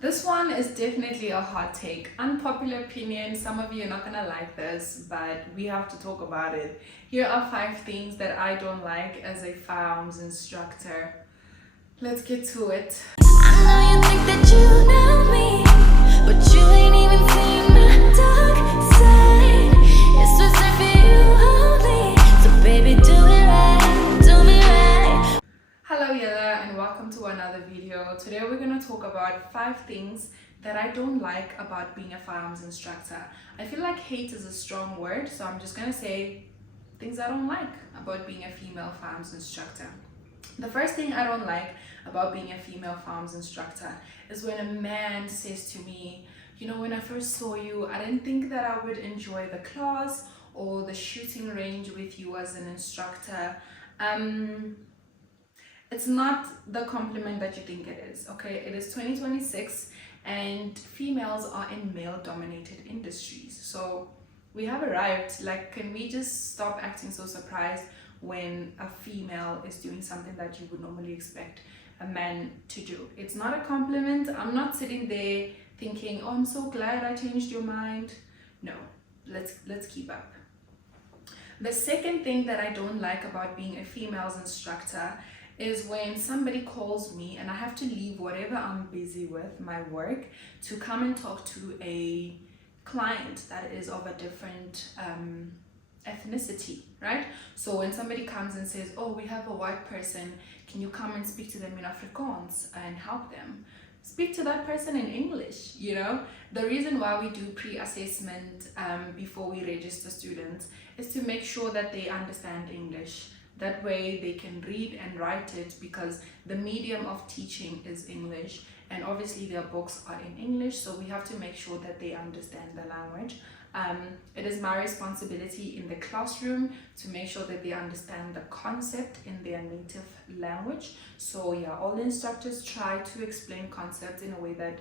This one is definitely a hot take. Unpopular opinion, some of you are not gonna like this, but we have to talk about it. Here are 5 things that I don't like as a firearms instructor. Let's get to it. I know you think that you know me, but you ain't even seen my dark side. It's reserved for you only, so baby do it right, do me right. Hello Yella and welcome to another video. Today we're going to talk about 5 things that I don't like about being a firearms instructor. I feel like hate is a strong word, so I'm just going to say things I don't like about being a female firearms instructor. The first thing I don't like about being a female firearms instructor is when a man says to me, you know, when I first saw you, I didn't think that I would enjoy the class or the shooting range with you as an instructor. It's not the compliment that you think it is, okay? It is 2026 and females are in male-dominated industries. So we have arrived. Like, can we just stop acting so surprised when a female is doing something that you would normally expect a man to do? It's not a compliment. I'm not sitting there thinking, oh, I'm so glad I changed your mind. No, let's keep up. The second thing that I don't like about being a female's instructor is when somebody calls me and I have to leave whatever I'm busy with, my work, to come and talk to a client that is of a different ethnicity, right? So when somebody comes and says, oh, we have a white person, can you come and speak to them in Afrikaans and help them? Speak to that person in English, you know? The reason why we do pre-assessment before we register students is to make sure that they understand English. That way they can read and write it, because the medium of teaching is English and obviously their books are in English, so we have to make sure that they understand the language. It is my responsibility in the classroom to make sure that they understand the concept in their native language. So yeah, all the instructors try to explain concepts in a way that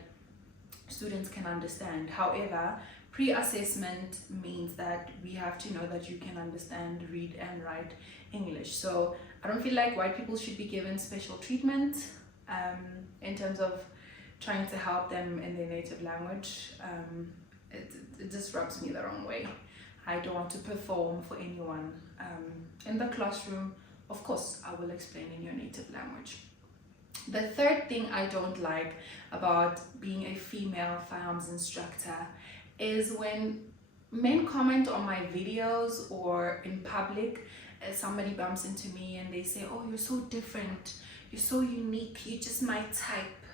students can understand. However, pre-assessment means that we have to know that you can understand, read and write English. So I don't feel like white people should be given special treatment in terms of trying to help them in their native language. It just rubs me the wrong way. I don't want to perform for anyone. In the classroom, of course, I will explain in your native language. The third thing I don't like about being a female firearms instructor is when men comment on my videos or in public. Somebody bumps into me and they say, oh, you're so different, you're so unique, you're just my type.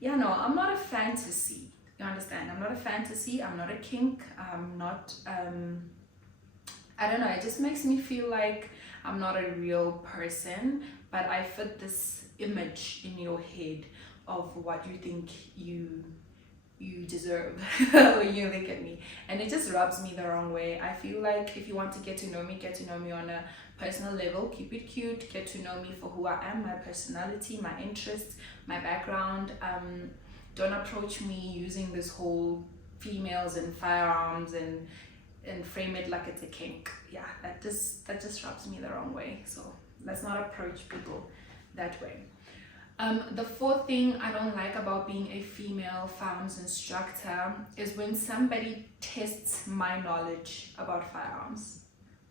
Yeah, no, I'm not a fantasy. You understand? I'm not a fantasy, I'm not a kink, I'm not, I don't know, it just makes me feel like I'm not a real person, but I fit this image in your head of what you think you deserve when you look at me, and it just rubs me the wrong way. I feel like if you want to get to know me on a personal level, keep it cute, get to know me for who I am, my personality, my interests, my background. Don't approach me using this whole females and firearms and frame it like it's a kink. Yeah, that just rubs me the wrong way. So let's not approach people that way. The fourth thing I don't like about being a female firearms instructor is when somebody tests my knowledge about firearms.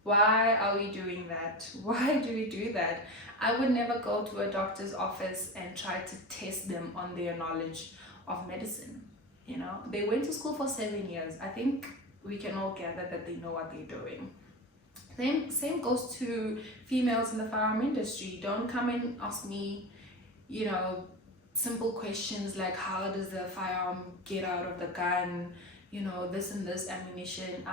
Why are we doing that? Why do we do that? I would never go to a doctor's office and try to test them on their knowledge of medicine. You know, they went to school for 7 years. I think we can all gather that they know what they're doing. Same goes to females in the firearm industry. Don't come and ask me, you know, simple questions like how does the firearm get out of the gun, you know, this and this ammunition.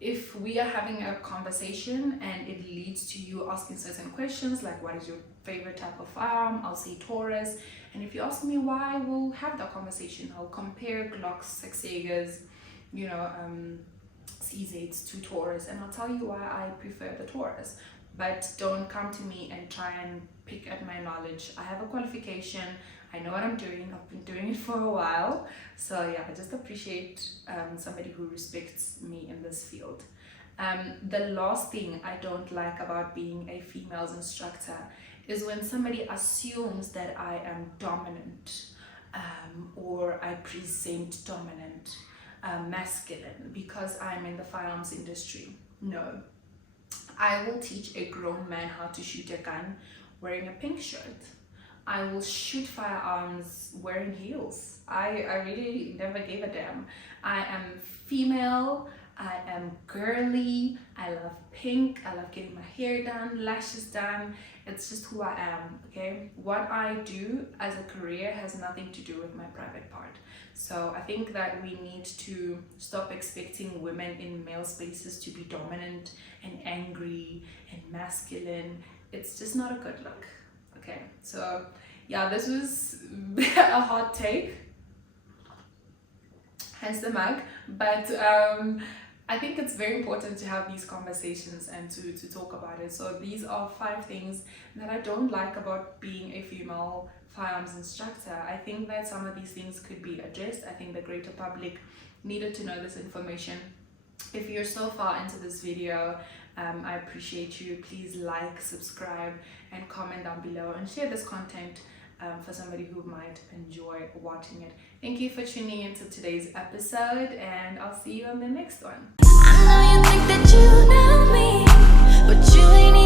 If we are having a conversation and it leads to you asking certain questions like what is your favorite type of firearm, I'll say Taurus. And if you ask me why, we'll have that conversation. I'll compare Glocks, Sexegas, you know, CZs to Taurus, and I'll tell you why I prefer the Taurus. But don't come to me and try and pick at my knowledge. I have a qualification, I know what I'm doing, I've been doing it for a while. So yeah, I just appreciate somebody who respects me in this field. The last thing I don't like about being a females instructor is when somebody assumes that I am dominant, or I present dominant, masculine because I'm in the firearms industry. No, I will teach a grown man how to shoot a gun wearing a pink shirt. I will shoot firearms wearing heels. I really never gave a damn. I am female, I am girly, I love pink, I love getting my hair done, lashes done. It's just who I am, okay? What I do as a career has nothing to do with my private part. So I think that we need to stop expecting women in male spaces to be dominant and angry and masculine. It's just not a good look. Okay, so yeah, this was a hot take, hence the mug, but I think it's very important to have these conversations and to talk about it. So these are 5 things that I don't like about being a female firearms instructor. I think that some of these things could be addressed. I think the greater public needed to know this information. If you're so far into this video, I appreciate you. Please like, subscribe, and comment down below, and share this content for somebody who might enjoy watching it. Thank you for tuning into today's episode, and I'll see you on the next one. I know you think that you know me, but you ain't